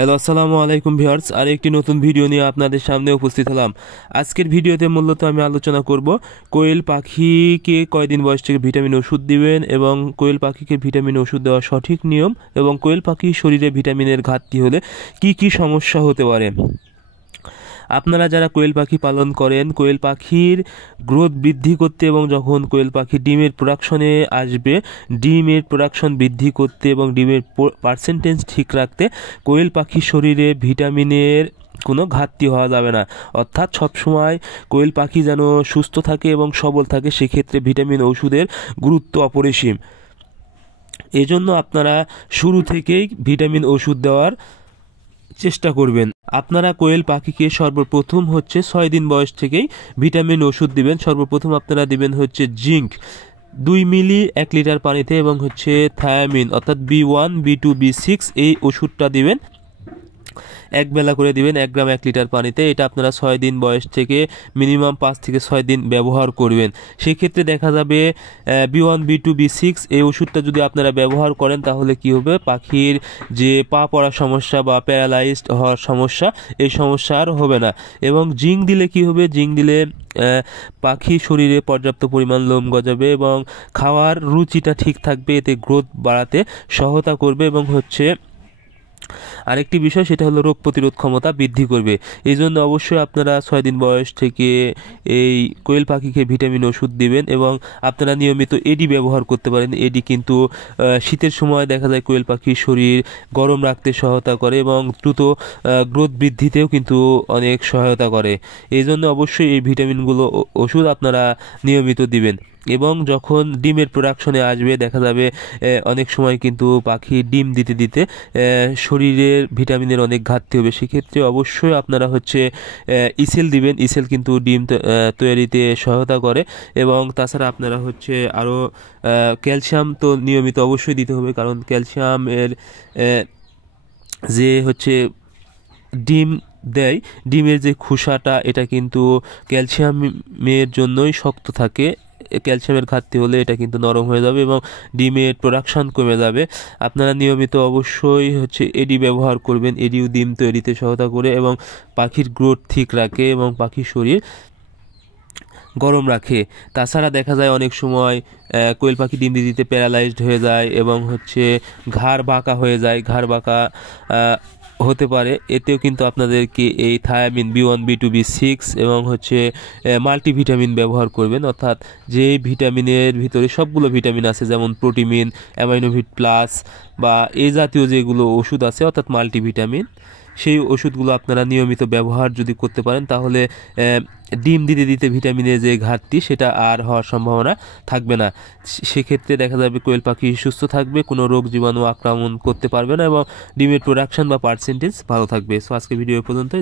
Hello, আসসালামু আলাইকুম viewers. আর একটি নতুন ভিডিও নিয়ে আপনাদের সামনে উপস্থিত হলাম। আজকের ভিডিওতে মূলত আমি আলোচনা করব কোয়েল পাখিকে কয়দিন বয়স থেকে ভিটামিন ওষুধ দিবেন এবং কোয়েল পাখিকে ভিটামিন ওষুধ দেওয়ার সঠিক নিয়ম এবং কোয়েল পাখির শরীরে ভিটামিনের ঘাটতি হলে কি কি সমস্যা হতে পারে। আপনারা যারা কোয়েল পাখি পালন করেন, কোয়েল পাখির গ্রোথ বৃদ্ধি করতে এবং যখন কোয়েল পাখি ডিমের প্রোডাকশনে আসবে, ডিমের প্রোডাকশন বৃদ্ধি করতে এবং ডিমের পার্সেন্টেজ ঠিক রাখতে কোয়েল পাখির শরীরে ভিটামিনের কোনো ঘাটতি হওয়া যাবে না। অর্থাৎ সবসময় কোয়েল পাখি যেন সুস্থ থাকে এবং সবল থাকে, সেক্ষেত্রে ভিটামিন ওষুধের গুরুত্ব অপরিসীম। এজন্য আপনারা শুরু থেকেই ভিটামিন ওষুধ দেওয়ার চেষ্টা করবেন। আপনারা কোয়েল পাখিকে সর্বপ্রথম 6 দিন বয়স থেকেই ভিটামিন ওষুধ দিবেন। সর্বপ্রথম আপনারা দিবেন জিঙ্ক 2 মিলি 1 লিটার পানিতে এবং থায়ামিন অর্থাৎ B1 B2 B6 এই ওষুধটা দিবেন, এক বেলা করে দিবেন 1 গ্রাম 1 লিটার পানিতে। এটা আপনারা 6 দিন বয়স থেকে মিনিমাম 5 থেকে 6 দিন ব্যবহার করবেন। সেক্ষেত্রে দেখা যাবে B1 B2 B6 এই ওষুধটা যদি আপনারা ব্যবহার করেন তাহলে কি হবে, পাখির যে পা পড়ার সমস্যা বা প্যারালাইজড হওয়ার সমস্যা, এই সমস্যা আর হবে না। এবং জিঙ্ক দিলে কি হবে, জিঙ্ক দিলে পাখির শরীরে পর্যাপ্ত পরিমাণ লোম গজাবে এবং খাওয়ার রুচিটা ঠিক থাকবে, এতে গ্রোথ বাড়াতে সহায়তা করবে এবং আরেকটি বিষয় সেটা হলো রোগ প্রতিরোধ ক্ষমতা বৃদ্ধি করবে। এই জন্য অবশ্যই আপনারা 6 দিন বয়স থেকে এই কোয়েল পাখিকে ভিটামিন ওষুধ দিবেন এবং আপনারা নিয়মিত এডি ব্যবহার করতে পারেন। এডি কিন্তু শীতের সময় দেখা যায় কোয়েল পাখির শরীর গরম রাখতে সহায়তা করে এবং দ্রুত গ্রোথ বৃদ্ধিতেও কিন্তু অনেক সহায়তা করে। এই জন্য অবশ্যই এই ভিটামিনগুলো ওষুধ আপনারা নিয়মিত দিবেন। এবং যখন ডিমের প্রোডাকশনে আসবে দেখা যাবে অনেক সময় কিন্তু পাখি ডিম দিতে দিতে শরীরের ভিটামিনের অনেক ঘাটতি হবে। সেক্ষেত্রে অবশ্যই আপনারা ইসেল দিবেন। ইসেল কিন্তু ডিম তৈরিতে সহায়তা করে এবং তাছাড়া আপনারা আরও ক্যালসিয়াম তো নিয়মিত অবশ্যই দিতে হবে, কারণ ক্যালসিয়ামের যে ডিম দেয়, ডিমের যে খোসাটা এটা কিন্তু ক্যালসিয়ামের জন্যই শক্ত থাকে। ক্যালসিয়ামের ঘাটতি হলে এটা কিন্তু নরম হয়ে যাবে এবং ডিমের প্রোডাকশন কমে যাবে। আপনারা নিয়মিত অবশ্যই এডি ব্যবহার করবেন। এডিও ডিম তৈরিতে সহায়তা করে এবং পাখির গ্রোথ ঠিক রাখে এবং পাখির শরীর গরম রাখে। তাছাড়া দেখা যায় অনেক সময় কোয়েল পাখি ডিম দিতে প্যারালাইজড হয়ে যায় এবং ঘাড় বাঁকা হয়ে যায়, ঘাড় বাঁকা হতে পারে। এতেও কিন্তু আপনাদেরকে এই থায়ামিন B1 B2 B6 এবং মাল্টিভিটামিন ব্যবহার করবেন। অর্থাৎ যে ভিটামিনের ভিতরে সবগুলো ভিটামিন আছে, যেমন প্রোটিমিন, অ্যামাইনোভিট প্লাস বা এই জাতীয় যেগুলো ওষুধ আছে অর্থাৎ মাল্টিভিটামিন, সেই ওষুধগুলো আপনারা নিয়মিত ব্যবহার যদি করতে পারেন তাহলে ডিম দিতে দিতে ভিটামিনের যে ঘাটতি সেটা আর হওয়ার সম্ভাবনা থাকবে না। সেক্ষেত্রে দেখা যাবে কোয়েল পাখি সুস্থ থাকবে, কোনো রোগ জীবাণু আক্রমণ করতে পারবে না এবং ডিমের প্রোডাকশন বা পার্সেন্টেজ ভালো থাকবে। সো আজকে ভিডিও পর্যন্তই।